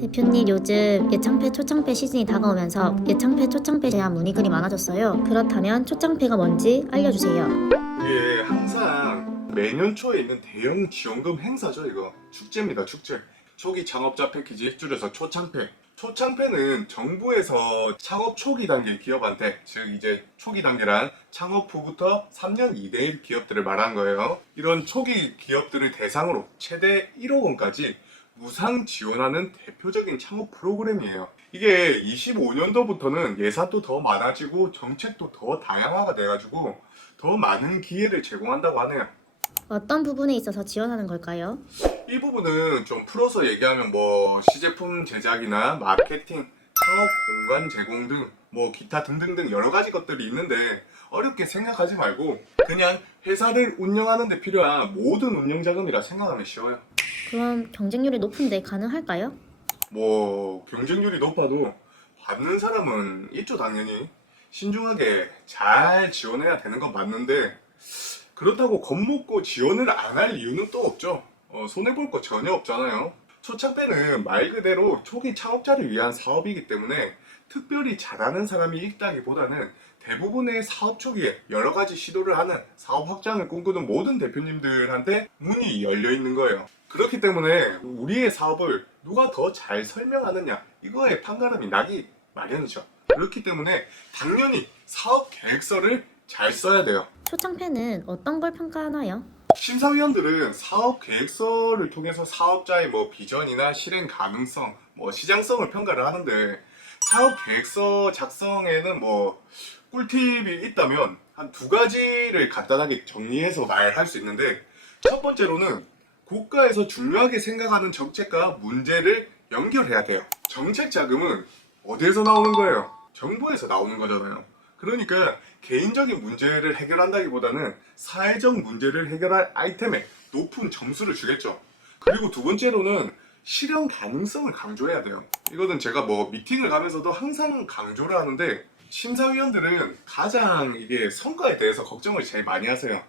대표님, 요즘 예창패 초창패 시즌이 다가오면서 예창패 초창패에 대한 문의글이 많아졌어요. 그렇다면 초창패가 뭔지 알려주세요. 이게 항상 매년 초에 있는 대형 지원금 행사죠. 이거 축제입니다. 축제. 초기 창업자 패키지, 줄여서 초창패. 초창패는 정부에서 창업 초기 단계 기업한테, 즉 이제 초기 단계란 창업 후부터 3년 이내의 기업들을 말한 거예요. 이런 초기 기업들을 대상으로 최대 1억 원까지 무상 지원하는 대표적인 창업 프로그램이에요. 이게 25년도부터는 예산도 더 많아지고 정책도 더 다양화가 돼가지고 더 많은 기회를 제공한다고 하네요. 어떤 부분에 있어서 지원하는 걸까요? 이 부분은 좀 풀어서 얘기하면 뭐 시제품 제작이나 마케팅, 창업 공간 제공 등 뭐 기타 등등등 여러 가지 것들이 있는데, 어렵게 생각하지 말고 그냥 회사를 운영하는 데 필요한 모든 운영 자금이라 생각하면 쉬워요. 그럼 경쟁률이 높은데 가능할까요? 뭐 경쟁률이 높아도 받는 사람은 있죠. 당연히 신중하게 잘 지원해야 되는 건 맞는데, 그렇다고 겁먹고 지원을 안 할 이유는 또 없죠. 손해볼 거 전혀 없잖아요. 초창패는 말 그대로 초기 창업자를 위한 사업이기 때문에 특별히 잘하는 사람이 있다기보다는 대부분의 사업 초기에 여러 가지 시도를 하는, 사업 확장을 꿈꾸는 모든 대표님들한테 문이 열려 있는 거예요. 그렇기 때문에 우리의 사업을 누가 더 잘 설명하느냐, 이거에 판가름이 나기 마련이죠. 그렇기 때문에 당연히 사업 계획서를 잘 써야 돼요. 초창패는 어떤 걸 평가하나요? 심사위원들은 사업 계획서를 통해서 사업자의 뭐 비전이나 실행 가능성, 뭐 시장성을 평가를 하는데, 사업 계획서 작성에는 뭐 꿀팁이 있다면 한 두 가지를 간단하게 정리해서 말할 수 있는데, 첫 번째로는 국가에서 중요하게 생각하는 정책과 문제를 연결해야 돼요. 정책 자금은 어디에서 나오는 거예요? 정부에서 나오는 거잖아요. 그러니까 개인적인 문제를 해결한다기보다는 사회적 문제를 해결할 아이템에 높은 점수를 주겠죠. 그리고 두 번째로는 실현 가능성을 강조해야 돼요. 이거는 제가 뭐 미팅을 가면서도 항상 강조를 하는데, 심사위원들은 가장 이게 성과에 대해서 걱정을 제일 많이 하세요.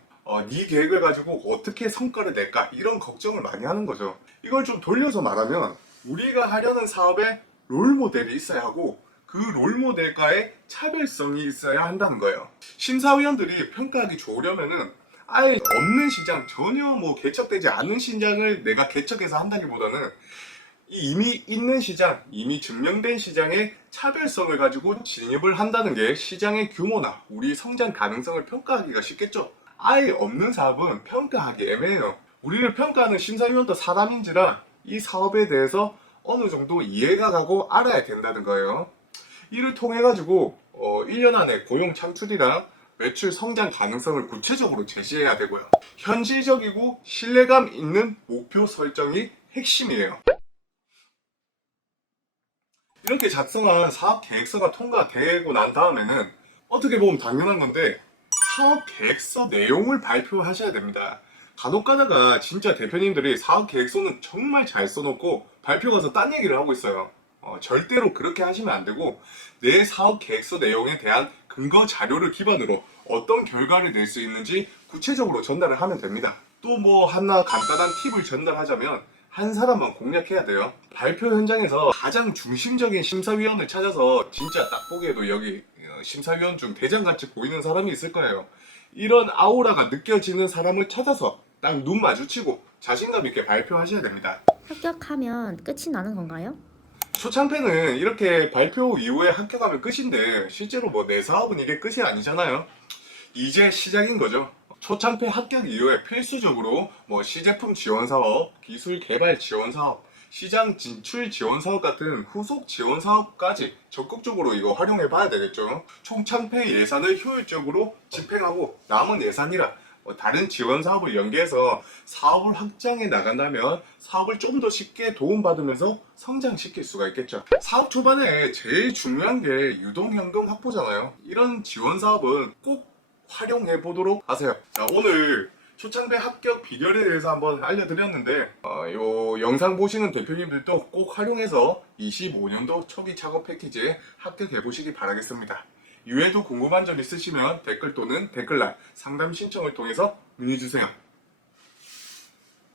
네 계획을 가지고 어떻게 성과를 낼까, 이런 걱정을 많이 하는 거죠. 이걸 좀 돌려서 말하면 우리가 하려는 사업에 롤모델이 있어야 하고, 그 롤모델과의 차별성이 있어야 한다는 거예요. 심사위원들이 평가하기 좋으려면은 아예 없는 시장, 전혀 뭐 개척되지 않은 시장을 내가 개척해서 한다기보다는 이미 있는 시장, 이미 증명된 시장의 차별성을 가지고 진입을 한다는 게 시장의 규모나 우리 성장 가능성을 평가하기가 쉽겠죠. 아예 없는 사업은 평가하기 애매해요. 우리를 평가하는 심사위원도 사람인지라 이 사업에 대해서 어느 정도 이해가 가고 알아야 된다는 거예요. 이를 통해 가지고 1년 안에 고용 창출이랑 매출 성장 가능성을 구체적으로 제시해야 되고요. 현실적이고 신뢰감 있는 목표 설정이 핵심이에요. 이렇게 작성한 사업 계획서가 통과되고 난 다음에는 어떻게 보면 당연한 건데, 사업 계획서 내용을 발표하셔야 됩니다. 간혹 가다가 진짜 대표님들이 사업 계획서는 정말 잘 써놓고 발표 가서 딴 얘기를 하고 있어요. 절대로 그렇게 하시면 안 되고, 내 사업 계획서 내용에 대한 근거 자료를 기반으로 어떤 결과를 낼 수 있는지 구체적으로 전달을 하면 됩니다. 또 뭐 하나 간단한 팁을 전달하자면, 한 사람만 공략해야 돼요. 발표 현장에서 가장 중심적인 심사위원을 찾아서, 진짜 딱 보기에도 여기 심사위원 중 대장같이 보이는 사람이 있을 거예요. 이런 아우라가 느껴지는 사람을 찾아서 딱 눈 마주치고 자신감 있게 발표하셔야 됩니다. 합격하면 끝이 나는 건가요? 초창패는 이렇게 발표 이후에 합격하면 끝인데, 실제로 뭐 내 사업은 이게 끝이 아니잖아요. 이제 시작인 거죠. 초창패 합격 이후에 필수적으로 뭐 시제품 지원 사업, 기술 개발 지원 사업, 시장 진출 지원 사업 같은 후속 지원 사업까지 적극적으로 이거 활용해 봐야 되겠죠. 초창패 예산을 효율적으로 집행하고 남은 예산이라 다른 지원 사업을 연계해서 사업을 확장해 나간다면 사업을 좀 더 쉽게 도움받으면서 성장시킬 수가 있겠죠. 사업 초반에 제일 중요한 게 유동현금 확보잖아요. 이런 지원 사업은 꼭 활용해 보도록 하세요. 자, 오늘 초창패 합격 비결에 대해서 한번 알려드렸는데, 요 영상 보시는 대표님들도 꼭 활용해서 25년도 초기 창업 패키지에 합격해 보시기 바라겠습니다. 이외에도 궁금한 점 있으시면 댓글 또는 댓글란 상담 신청을 통해서 문의 주세요.